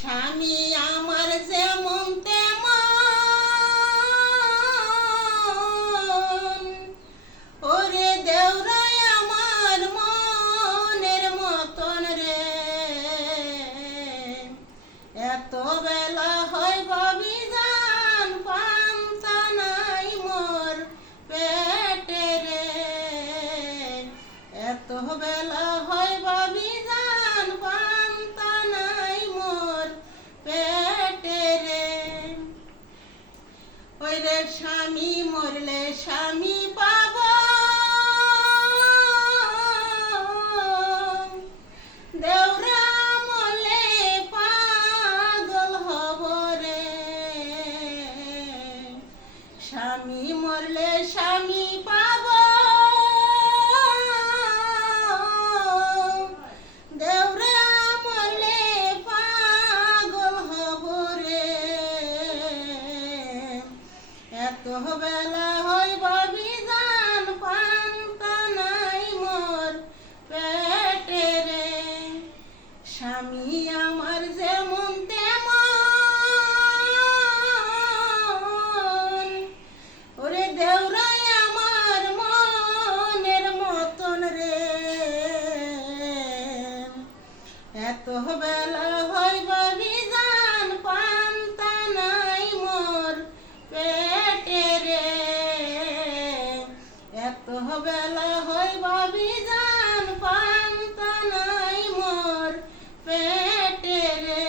স্বামী আমার যেমন তেমন, ওরে দেওরাই আমার মনের মতন রে। এত বেলা হয় ভাবি জান পান্তা নাই মোর পেটে রে। এত বেলা হয় ভাবি জান পান্তা নাই মোর পেটে রে। ওই রে স্বামী মরলে স্বামী পাব, দেওরা মরলে পাগল হব রে। স্বামী মরলে স্বামী পাব, দেওরা মরলে পাগল হব রে। এত বেলা হয় ভাবি জান পান্তা নাই মোর পেটে রে। স্বামী আমার যেমন তেমন, ওরে দেওরাই আমার মনের মতন রে। এত বেলা হয় ভাবি জান পান্তা নাই মোর পেটে রে। এত বেলা হয় ভাবি জান পান্তা নাই মোর পেটে রে।